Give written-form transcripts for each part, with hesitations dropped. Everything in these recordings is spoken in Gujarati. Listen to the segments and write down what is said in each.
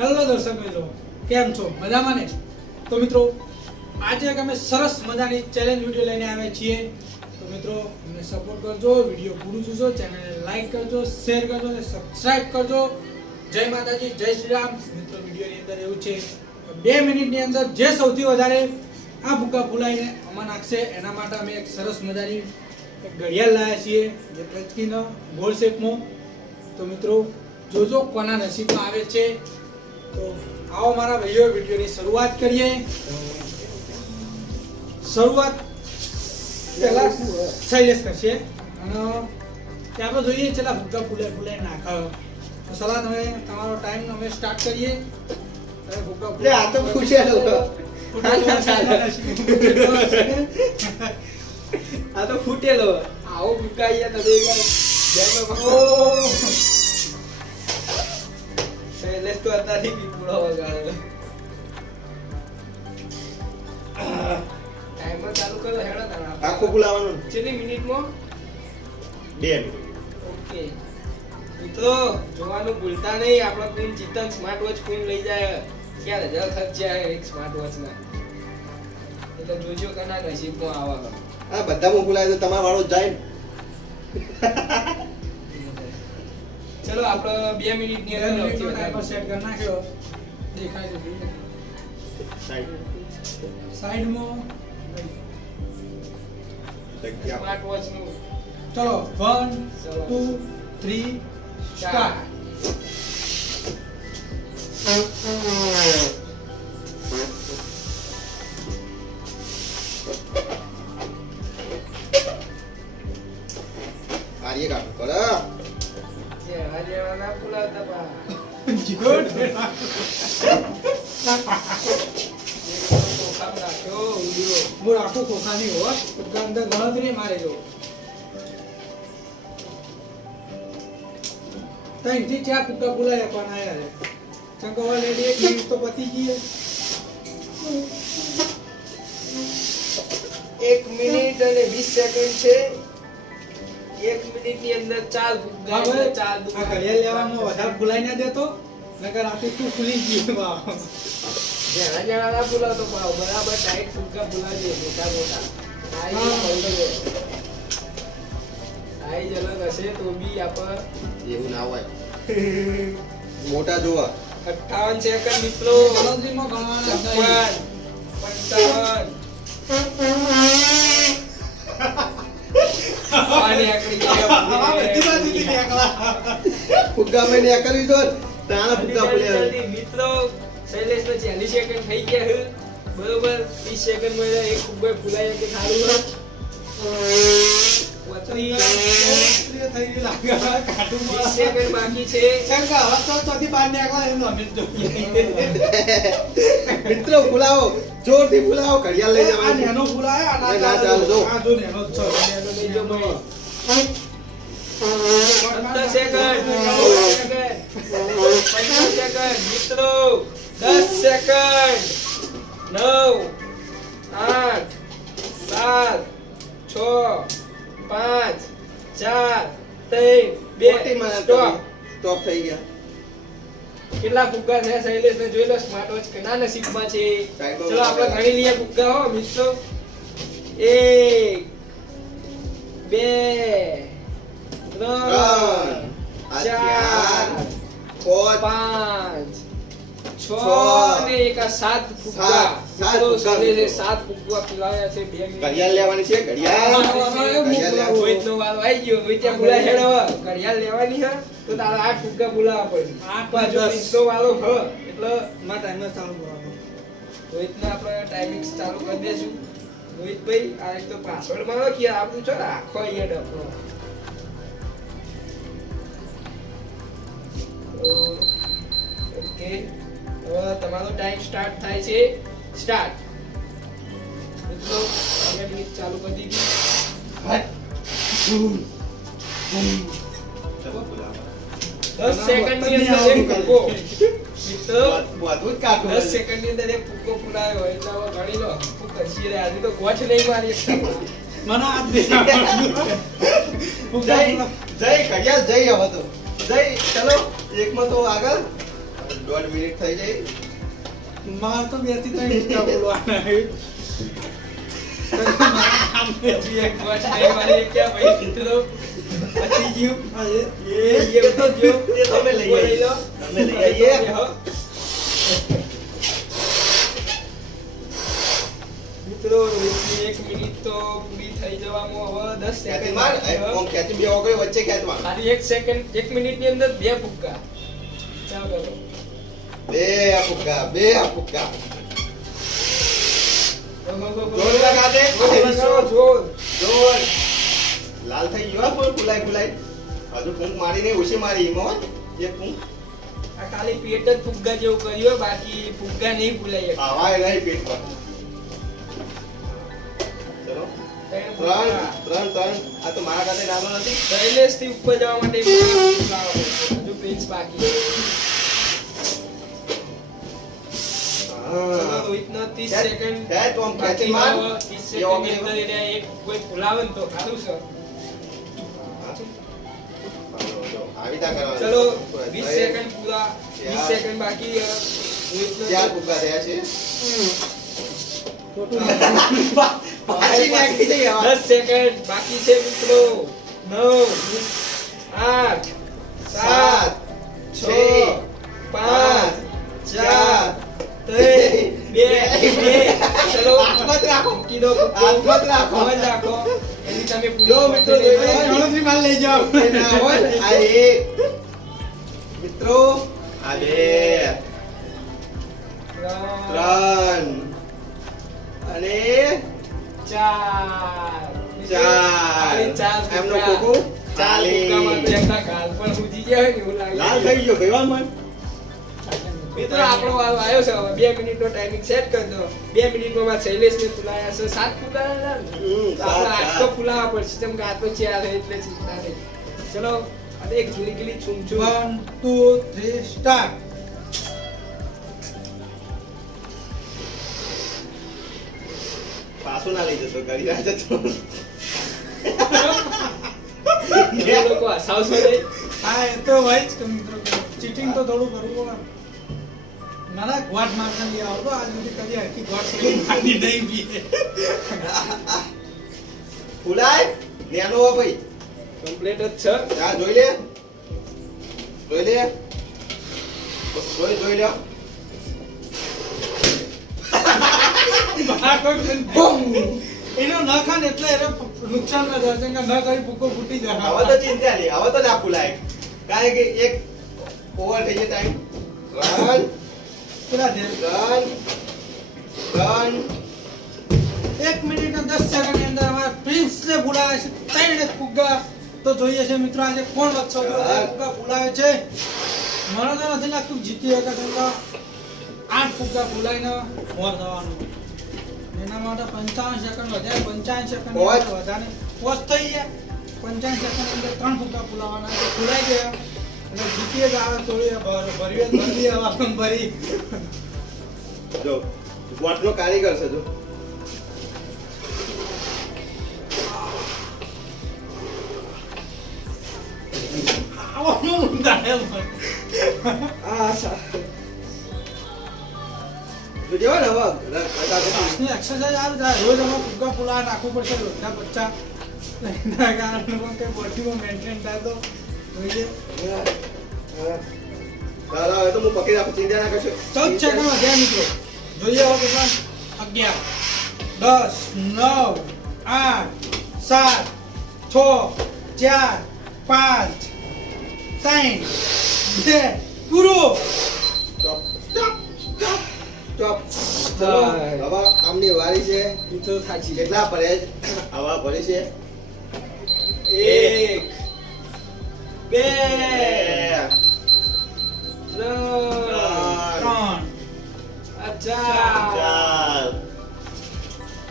હેલો દર્શક મિત્રો, કેમ છો? મજામાં ને? તો મિત્રો આજે એક અમે સરસ મજાની ચેલેન્જ વિડીયો લઈને આવ્યા છીએ. તો મિત્રો અમને સપોર્ટ કરજો, વિડીયો પૂરું જોજો, ચેનલને લાઈક કરજો, શેર કરજો અને સબસ્ક્રાઇબ કરજો. જય માતાજી, જય શ્રી રામ. મિત્રો વિડીયોની અંદર એવું છે 2 મિનિટની અંદર જે સૌથી વધારે આ ભૂકા ફૂલાઈને આમાં નાખશે એના માટે અમે એક સરસ મજાની એક ઘડિયાળ લાવ્યા છીએ જે ટચકીનો ગોળ શેપમાં. તો મિત્રો જોજો કોના નસીબમાં આવે છે. તો આવો મારા ભાઈઓ વિડીયોની શરૂઆત કરીએ. શરૂઆત પહેલા શૈલેષ કરશે અને આપણે જોઈએ છેલ્લા ભૂકા ફૂલે નાખો. તો સલાહ તમે તમારો ટાઈમ અમે સ્ટાર્ટ કરીએ. તમે ભૂકા ફૂલે આ તો પૂછેલો આ તો ફૂટેલો આવો ભૂકાયા તમે યાર શૈલેષ તો અત્યારથી પીપળો વગાડે. ટાઈમર ચાલુ કરો હેડો તારા આખું ફૂલાવાનું કેટલી મિનિટમાં 2 મિનિટ. ઓકે મિત્રો જોવાનું ભૂલતા નહીં. આપણો ક્વીન ચિતન સ્માર્ટ વોચ ક્વીન લઈ જાય 4000 ખર્ચ્યા એક સ્માર્ટ વોચ ના. એટલે જોજો કના નસીબમાં આવા. આ બધામાં ફૂલાય તો તમારા વાળો જાય ને. ચલો આપણે 2 મિનિટની અંદર ટાઈમર સેટ કરી નાખ્યો. દેખાય છે સાઈડમાં. સ્માર્ટ વોચ નું ચલો 1 2 3 સ્ટાર્ટ. આર્ય કાઢો કરો. જે હરિયાણા ફૂલાવતા પા ગુડ. કામ રાખ્યો ઉડીઓ હું આખું ખોખાની હોત તો અંદર ગણતરી મારે જો 3 થી 4 ફૂકા બોલાયા પણ આયા છે. ચંકો ઓલરેડી 1 મિનિટ તો પતી ગઈ. 1 મિનિટ અને 20 સેકન્ડ છે. 1 મિનિટની અંદર 4 ફૂગા હવે એટલે 4 આ દુકાન ઘડિયાળ લેવામાં વધારે ફૂલાઈ ના દેતો નકર આથી તું ફૂલી ગઈ. વાહ. જણા જણા ના ફૂલાવતો પાવ બરાબર ટાઈટ ફૂગા ફૂલાવજે મોટા મોટા આઈ જલક હશે તો બી આપણ એવું ના હોય. મોટા જોવા 58 સેકન્ડ મિત્રો. ગણતરીમાં ગણવાના નહીં. 55 આને આકડી આવા બધી બાજુથી ગયા નીકળા. ફુગ્ગા મેં ને કરવી તો તાણા ફુગ્ગા ફૂલ્યા. જલ્દી મિત્રો શૈલેષ ને 40 સેકન્ડ થઈ ગયા છે બરોબર. 30 સેકન્ડ માં એક ફુગ્ગો ફૂલાય કે સારું છે. થઈ ગઈ લાગે. કાઢું 20 સેકન્ડ બાકી છે. ચંકા હવે તો ચોથી બહાર નીકળા એનું અમે જ જોઈએ. મિત્રો ફૂલાવો, જોરથી ફૂલાવો. ઘડિયાળ લઈ આ જવાની. નેનો ફૂલાય આ ના ના ચાલ જો. આ જો નેનો જ છે. નેનો લઈ જાઓ ભાઈ. 15 સેકન્ડ મિત્રો. 10 સેકન્ડ. 9 8 7 6 5 4 3 2 સ્ટોપ. સ્ટોપ થઈ ગયા. કેટલા ફુગ્ગા છે શૈલેષ ને જોઈ લો. સ્માર્ટ વોચ કેના નસીબમાં છે. સાઈડમાં ચલો આપણે ગણી લઈએ ફુગ્ગા હો મિત્રો. 1 2 3 4 5 6 અને એક આ 7 ફુગ્ગા. સાત મિત્રો ફુગ્ગા શૈલેષે મિત્રો. 7 ફુગ્ગા ખીલાવ્યા છે 2 મિનિટ. ઘડિયાળ લેવાની છે. ઘડિયાળ રોહિતનો વારો આવી ગયો. રોહિત ત્યાં બોલાય હેડ હવે. ઘડિયાળ લેવાની હે તો તારા 8 ફુગ્ગા બોલાવવા પડશે. 8 બાજુ 10. પ્રિન્સનો વારો હ એટલે માં ટાઈમર ચાલુ કરવાનો. રોહિતને આપણે ટાઈમિંગ ચાલુ કરી દેશું. રોહિતભાઈ આ એક તો પાસવર્ડ મારો કે આપણું છો રાખો અહીંયા ડફો. ઓકે હવે તમારો ટાઈમ સ્ટાર્ટ થાય છે. સ્ટાર્ટ મિત્રો 2 મિનિટ ચાલુ કરી દીધી. ચલો ફૂલાવો. 10 સેકન્ડની અંદર એક ફુગ્ગો. મિત્રો બધું જ કાઢો. 10 સેકન્ડની અંદર એક ફુગ્ગો ફૂલાયો એટલે હવે ગણી લો શું કરશી રે. આજે તો ગોઠ નહીં મારી શકતા. મને આ દે. જય જય ઘડિયાળ જય હવે તો જય. ચલો એકમાં તો આગળ 1.5 મિનિટ થઈ જાય. માર તો 2 થી 3 ફુગ્ગા બોલવાના છે. મારા સામે હજી એક વાત નહીં મારી ક્યાં ભાઈ મિત્રો પતી ગયું આ એ એ તો જો તમે લઈ આવીએ. તમે લઈ આવીએ. મિત્રો રોહિતની 1 મિનિટ તો પૂરી થઈ જવામાં હવે 10 ખેંચી સેકન્ડ માર. બાકી છે. આમ ખેંચી બે ઓગળી વચ્ચે ખેંચવાનું. ખાલી 1 સેકન્ડ 1 મિનિટની અંદર 2 ફુગ્ગા ચાલો બે આ ફુગ્ગા, બે આ ફુગ્ગા. જોર લગાડે. જોર જોર. લાલ થઈ ગયો હો, પણ ફુલાઈ ફુલાઈ. હજુ ફૂંક મારી નહીં, ઓછી મારી ઈમો. એક ફૂંક. આ ખાલી પેટ જ ફુગ્ગા જેવું કર્યું બાકી ફુગ્ગા નહીં ભૂલાય આવાય નહીં પેટ પર. ચલો. ત્રણ. આ તો મારા ખાતે નાનો નથી. શૈલેષ થી ઉપર જવા માટે હજુ પ્રિન્સ બાકી ચલો હા. રોહિતનો 30 ખેંચ, સેકન્ડ ખેંચ, આમ ખેંચી બાકી માર. હવે 30 સેકન્ડ ની અંદર એને એક કોઈ ફુલાવે ને તો ખાધું છે આવી તા કરવાનું. ચલો 20 સેકન્ડ પૂરા 20 સેકન્ડ બાકી રોહિતનો ચાર ફુગ્ગા થયા છે. ખોટું પાછી નાખી દઈ હવે. 10 સેકન્ડ બાકી છે મિત્રો 9 8 7 6 5 4 3 2 ચલો હાથમાં જ રાખો. કીધો હાથમાં જ રાખો. હાથમાં જ રાખો એની તમે જો પૂરો મિત્રો, માટે લઈ જો. જાઓ. ગણતરી માં લઈ જાઓ. ના હોય. આ એક. મિત્રો આ બે, ત્રણ અને ચાર ચાર. એમનો ખોખું ખાલી. લાલ થઈ ગયો ભાઈ મન. મિત્રો આપણો વારો આવ્યો છે હવે 2 મિનિટનો ટાઈમિંગ સેટ કરી દો 2 મિનિટમાં શૈલેષને ફુલાયા છે 7 ફુલાયા ને તો આપણે સાત, આજ તો ફુલાવા પડશે જેમ કે આ તો ચાર છે એટલે ચિંતા નહીં ચલો અને એક જુલી ગીલી છૂમછૂમ 1 2 3 સ્ટાર્ટ. પાછું ના લઈ જતો, ઘડી ના જતો. એ લોકો હસાવશો નહીં હા એ તો હોય જ કે મિત્રો ચીટિંગ તો થોડું કરવું પડે. ના ના ગોટ મારતા નહીં આવતો આજ સુધી કદી હરખી ગોટ મારી નહીં પીએ. ફુલાય નેનો હો ભાઈ. કમ્પ્લીટ જ છે જા જોઈ લે. જોઈ લે. જોઈ લે. એનો ન ખાને એટલે એને નુકસાન ના થાય કેમ કે ન કરી ભૂકો ફૂટી જાય. હવે તો ચિંતા નહીં, હવે તો ના ફુલાય. કારણ કે એક ઓવર થઈ જાય ટાઈમ. રન કેટલા છે? રન 1 મિનિટ અને 10 સેકન્ડની અંદર અમારા પ્રિન્સને બોલાવે છે 3 ફુગ્ગા. તો જોઈએ છે મિત્રો આજે કોણ વધશે ફુગ્ગા બોલાવે છે. મને તો નથી લાગતું જીતી શકે કેમ કે 8 ફુગ્ગા બોલાવીને મોર થવાનું. એના માટે 55 સેકન્ડ વધારે 55 સેકન્ડ પોચ. વધારે પોચ થઈ ગયા. 55 સેકન્ડ અંદર 3 ફુગ્ગા બોલાવાના છે. બોલાઈ ગયા એટલે જીતીએ જ આવે થોડી ભરી આવે ભરી. જો ગોટનો કારીગર છે જો. આવવાનું ઊંધાય એમ. આ સા જો જેવો ને હવે ની એક્સરસાઇઝ આવે જાય રોજ અમે ફુગ્ગા ફુલા નાખવું પડશે રોજના બચ્ચા એના કારણે પણ કંઈ બોડીમાં મેન્ટેન થાય તો જોઈએ. ચાલો હવે તો હું પકડી રાખું, ચિંતા ના કરશો. 14 સેકન્ડ વધ્યા મિત્રો. જોઈએ હવે કેટલા 11 10 9 8 7 6 4 5 3 2 પૂરું. Stop stop stop stop. ચલો હવે આમની વારી છે. મિત્રો સાચી છે કેટલા પડે હવા ભરી છે? 1 2 બે, 3 ત્રણ, 3 4 ચાર,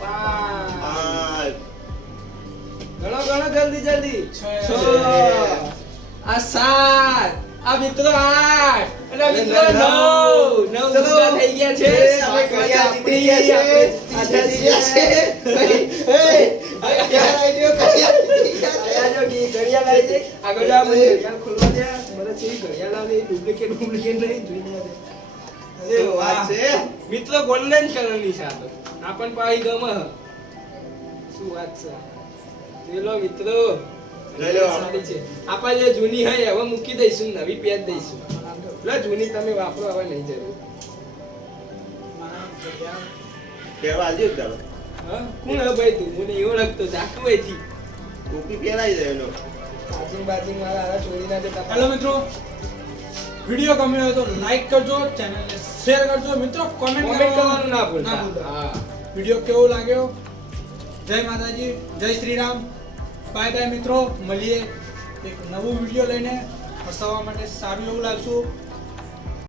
5 પાંચ, ગણો જલ્દી જલ્દી છ. 6 આ 7 આ મિત્રો 8 અને આ મિત્રો 9 પૂરા થઈ ગયા છે હવે ઘડિયાળ જીતી ગયા છે. આપણે જીતી ગયા છે. ઘડિયાળ આવી ગયો, ઘડિયાળ જીતી ગયા છે. આયા જો ઘડિયાળ આવી છે આગળ જાઓ મને ઘડિયાળ ખોલવા દે મને છે ઘડિયાળ આવે ડુપ્લિકેટ નહીં જોઈને આવે. શું વાત છે? મિત્રો ગોલ્ડન કલરની છે આ તો. આપણ પાઈ ગમે હ. શું વાત છે પેલો મિત્રો લઈ લો. સારી છે. આપણે જે જૂની હોય હવે મૂકી દઈશું નવી પેજ દઈશું. લો જૂની તમે વાપરો હવે નહીં જરૂર. પહેરવા આવજો જ ચાલો. હા કોણ હે ભાઈ તું મને એવું લાગતો જાકુ હતી ટોપી પહેરાઈ જાય એનો. બાજિંગ વાળા આવા છોડી ના દેતા. હેલો મિત્રો, વિડીયો ગમ્યો હોય તો લાઈક કરજો, ચેનલને શેર કરજો, મિત્રો કોમેન્ટ કોમેન્ટ કરવાનું ના ભૂલતા. ભૂલતા. હા વિડીયો કેવો લાગ્યો? જય માતાજી, જય શ્રી રામ. બાય બાય મિત્રો, મળીએ એક નવું વિડીયો લઈને. હસાવવા માટે સારું એવું લાગશું.